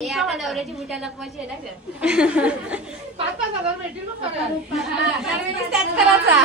आता नवऱ्याची बुटा लपवायची आहे ना ग. 5,000 भेटतील मग त्याच करायचा.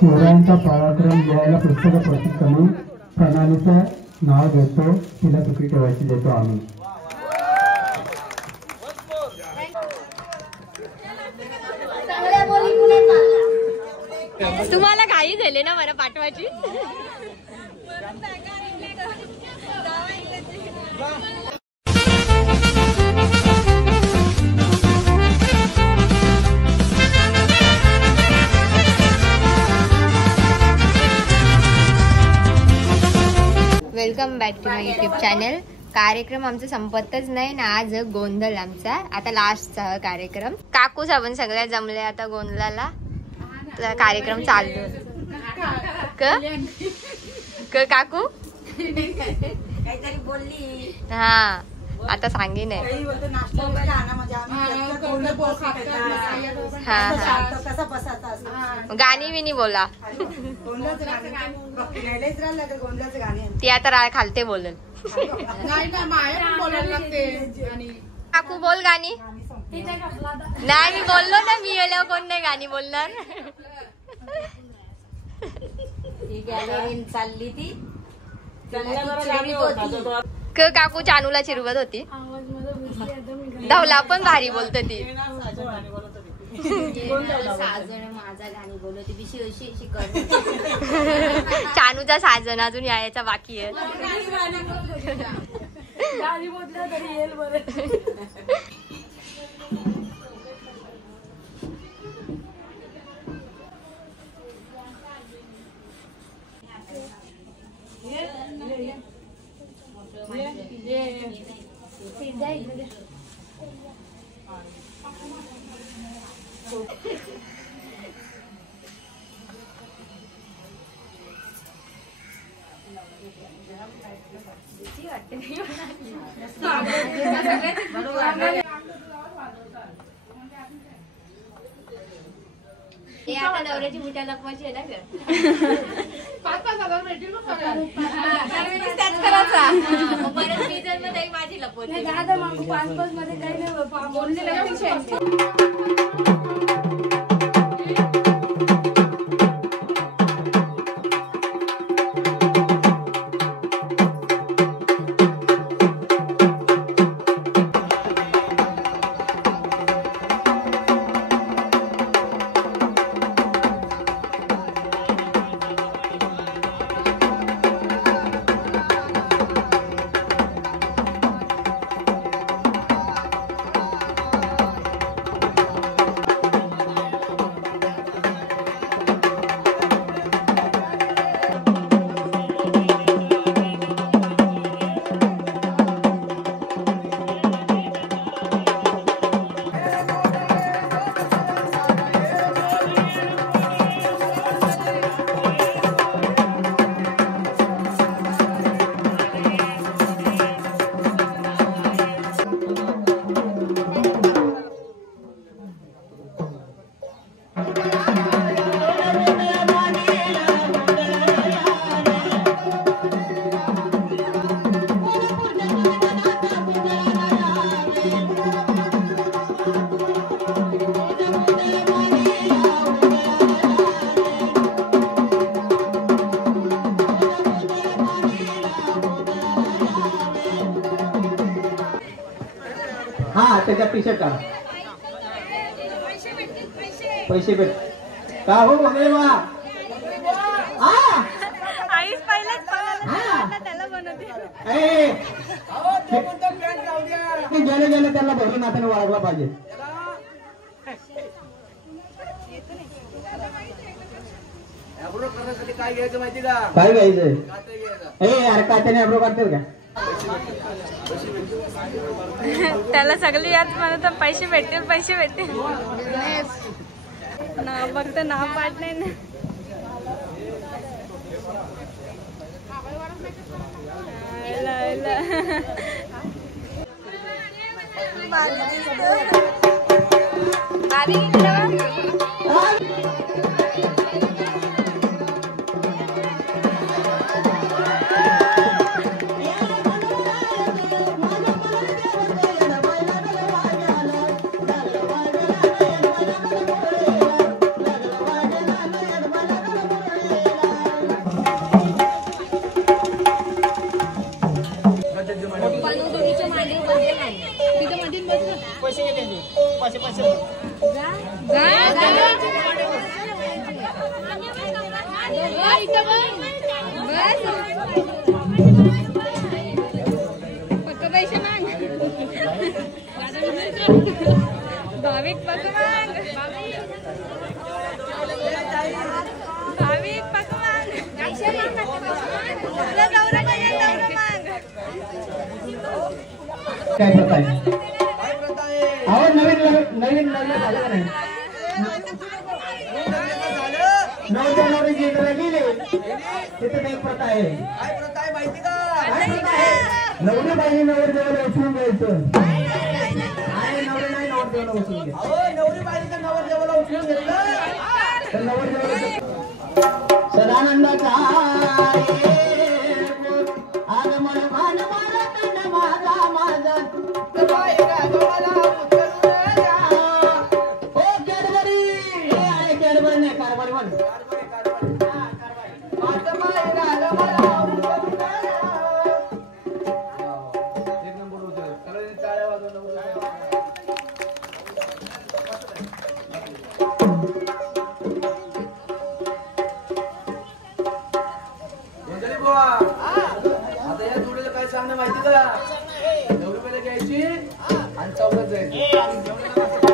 शिवरायांचा पराक्रम लिहायला पुस्तक प्रस्तुत करून प्रणालीचं नाव घेतो, तिला सुखी ठेवायची देतो आम्ही. तुम्हाला काही झाले ना मला पाठवायची. Welcome back to my YouTube channel. कार्यक्रम आमचा संपतच नाही ना, आज गोंधळ आमचा आता लास्टचा कार्यक्रम. काकूच आपण सगळ्या जमले आता गोंधळाला. कार्यक्रम चालतो क काकू काहीतरी बोलली. हा आता सांगेन आहे. गाणी विनी बोला. ती आता खालते बोलल. काकू बोल गाणी. नाही मी बोललो ना, मी गेल्यावर कोण नाही गाणी बोलणार. चालली ती काकू चानूला चिरवत होती. धवला पण भारी बोलत ती. माझा गाणी बोलत चानूचा साजन अजून यायचा बाकी आहे. आता नवऱ्याची बुटा लपवायची आहे ना ग. 5,000 भेटतील मग त्याच करायचा. परत सीझन मध्ये माझी लपवते. 5-5 मध्ये काही नाही बोलले. हा त्याच्या टी शर्ट काढ. पैसे भेट का हो बघले बा. आईच पहिलेच त्याला बनवते. गेले गेले त्याला भरून नात्याने वागला पाहिजे. काय घ्यायचं माहिती का? काय घ्यायचंय? काटे घ्यायचं. ए यार काट्याने आब्रो काढतील का? त्याला सगळी यात म्हणत पैसे भेटतील पैसे भेटतील नाव फक्त नाव पाठ नाही ना. भाविक पकवान भाविक पकवान काय प्रथा आहे? काय प्रथा आहे? अहो नवीन नवीन लग्न झालं नाही. नवऱ्या नवरीची इंद्रिया गेली तिथे एक प्रथा आहे. काय प्रथा आहे माहिती का? काय प्रथा आहे? नवरी बाईने नवरदेवाला उचलून घ्यायचं आणि नवरी नाही नवरदेवाला उचलून घ्यायचं. अहो नवरी बाईचा नवरदेवाला उचलून घेतलं तर नवरदेवाला सदानंदाचा आगमन भान मला तंड माझा माझा ओ कॅडबरी अरे कॅडबरी नाही कारभारी म्हण. एक नंबर होतं. सगळ्यांनी टाळ्या वाजवल्या. गोंधळी बुवा, आता या जोडीला काय सांगणं माहिती का? नवरी पहिले घ्यायची आणि चौकात जायचं.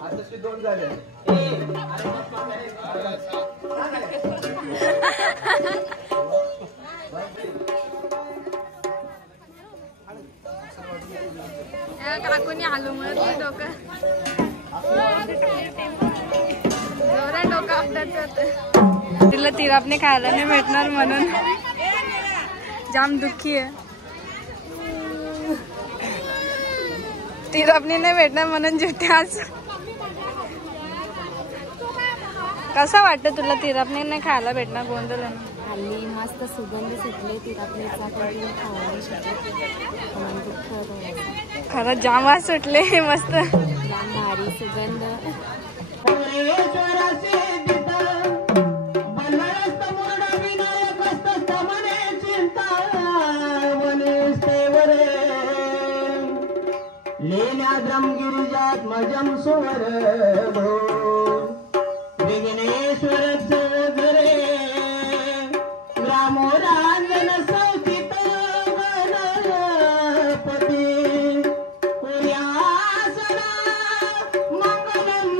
आता दोन झाले. काकूनी आलू म्हणत डोकं जोरात डोकं आपटायचं होतं. तिला तिरापने खायला नाही भेटणार म्हणून जाम दुःखी आहे. तिरापने नाही भेटणार म्हणून जुट्टे आज. कसं वाटतं तुला तिरापने नाही खायला भेटणार गोंधळ? हल्ली मस्त सुगंध सुटले तिरापणीचा पण खाऊ शकत. खरंच जाम वास सुटले मस्त भारी सुगंध. लेण्याद्रमगिरिजात्मजं सुवर विघ्नेश्वर चौधरे ग्रामोरांजन सौचित गणपती कुर्यासना मंगलम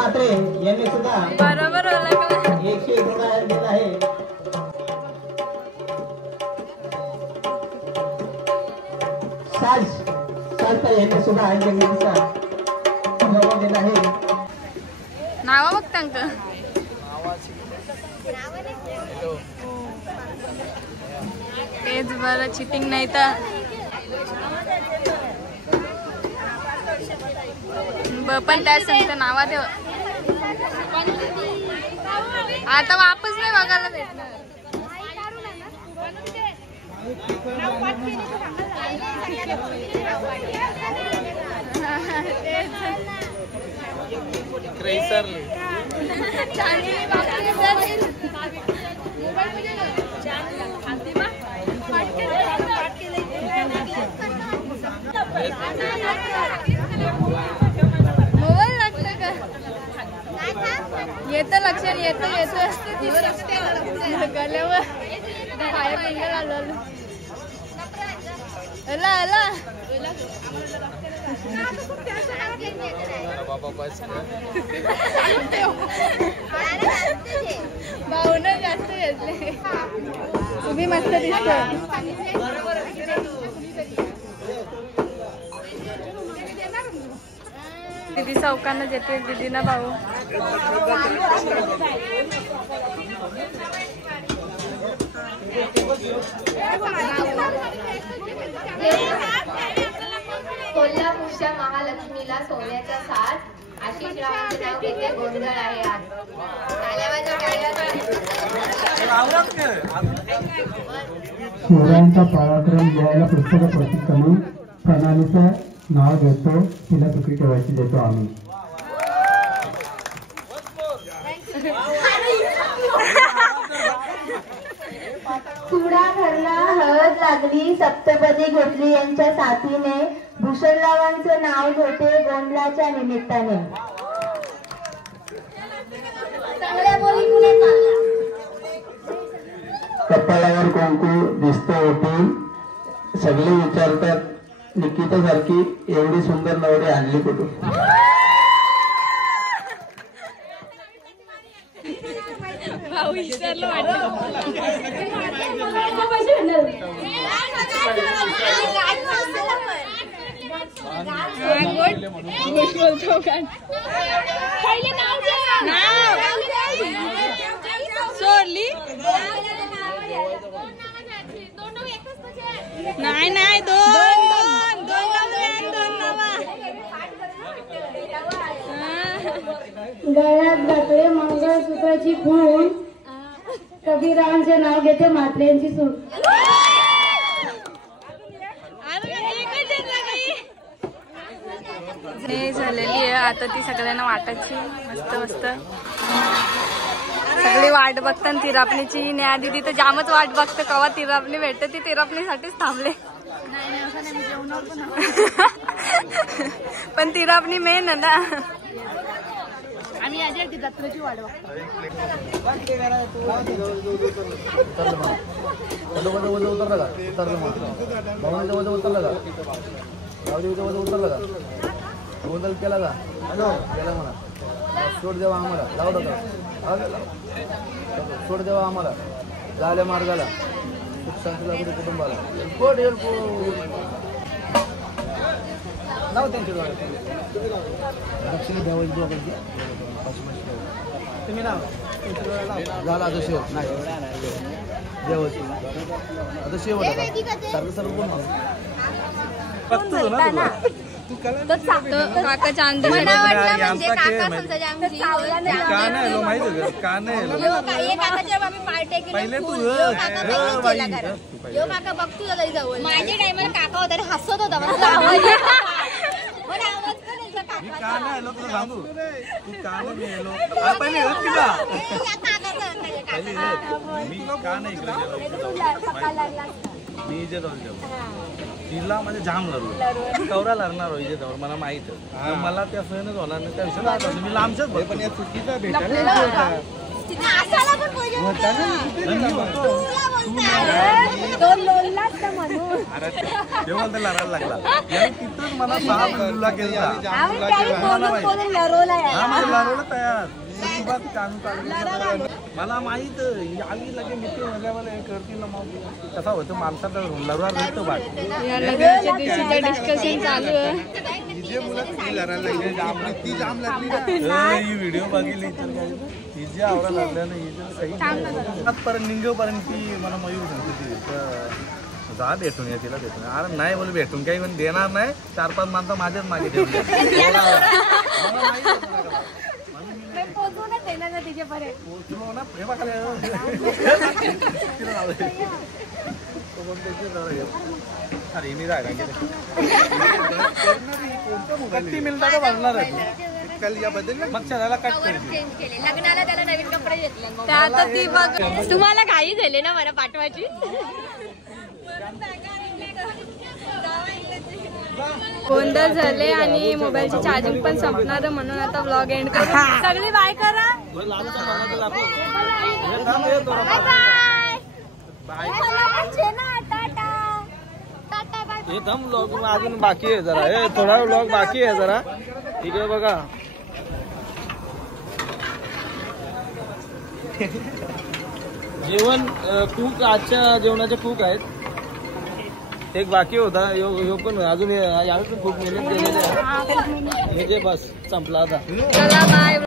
म्हात्रे यांनी सुद्धा बरोबर ओळखलं. 101 रुपये दिला आहे. साज यांनी सुद्धा आणखी दिला आहे. नाव बघ त्यांक तेच बरं चिटिंग नाही तर पण त्या सांगतं नावा देव आता वापस नाही बघायला भेटणार. मोबाईल लागतं का येतं लक्षात येतं गल्यावर पाय पिंगल आलं आला भावना जास्त घेतले. तुम्ही मस्त दिसतो. दीदी चौकांना जेते दीदी ना भाऊ कोल्हापूरच्या महालक्ष्मीला सोन्याचा साज. आशिष रावांचं नाव घेते गोंधळ आहे आज. शिवरायांचा पराक्रम लिहायला पुस्तक प्रसिद्ध म्हणून प्रणालीचं नाव घेतो. तिला सुखी ठेवायची देतो आम्ही. चुडा भरला हळद लागली सप्तपदी घेतली यांच्या साथीने. भूषणरावांचं नाव घेते गोंधळाच्या निमित्ताने. कपाळावर कुंकू दिसतो होती. सगळे विचारतात निकिता सारखी एवढी सुंदर नवरी आणली कुठून. भाऊ विसरलो वाटतं. सोडली नाही दोन गळ्यात घातले मंगळसूत्राची खूण. कबीरावांचे नाव घेते म्हात्रेंची सूट. झालेली आहे आता ती सगळ्यांना वाटायची मस्त मस्त. सगळी वाट बघतात तिरापणीची. न्या दिदी तर जामच वाट बघतं कवा तिरापणी भेटते. ती तिरापणीसाठीच थांबले. पण तिरापणी मेन आहे ना. आम्ही आज जत्रेची वाट बघतो. गोंधळ केला का केला म्हणा. सोड देवा आम्हाला लावत होता. सोड देवा आम्हाला झाल्या मार्गाला सुख शांतीला कुठे कुटुंबाला. नाव त्यांच्या दक्षिणी द्यावं दोघांची तुम्ही नाव झाला आता शेवट नाही देवाची आता शेवट सारखं सर्व कोण काका चांदी माझ्या टायमाला काका होता रे हसत होता. मी जे तिला म्हणजे जाम लागलो कवरा लागणार इथे जाऊन मला माहित आहे. मला त्या सहनच होणार नाही त्या विषयाला मी लांबच्याच पण या चुकीचा भेटायला ते बोलते लढायला लागला तिथून मला 6 मुलीला केला लढवलं तयार मला माहित यावी लगे मित्र म्हणल्यावर हे करतील ना मग कसा होतं माणसाला लढवा भेटतो बाग या लग्नाच्या दिवशीचं डिस्कशन चालू आहे. ती जाम लागली ही व्हिडिओ बघितली ही जी आवडा लागल्यानं ही पर्यंत निंगेपर्यंत ती मला मयूर सांगते ती जा भेटून या तिला भेटून अरे नाही बोल भेटून काही पण देणार नाही 4-5 माणसं माझ्याच मागे ठेवून अरे मी जायला मिळता भरणार लग्नाला त्याला नवीन कपडे घेतले आता ती बघ तुम्हाला काही झाले ना मला पाठवायची गोंधळ झाले आणि मोबाईलची चार्जिंग पण संपणार म्हणून आता व्लॉग एंड करू. सगळी बाय करा. एकदम व्लॉग अजून बाकी आहे जरा हे थोडा व्लॉग बाकी आहे जरा इकडे बघा जेवण कुक आजच्या जेवणाचे कुक आहेत एक बाकी होता यो पण अजून यावेळी पण खूप मेहनत केलेली आहे हे जे बस संपला आता. चला बाय.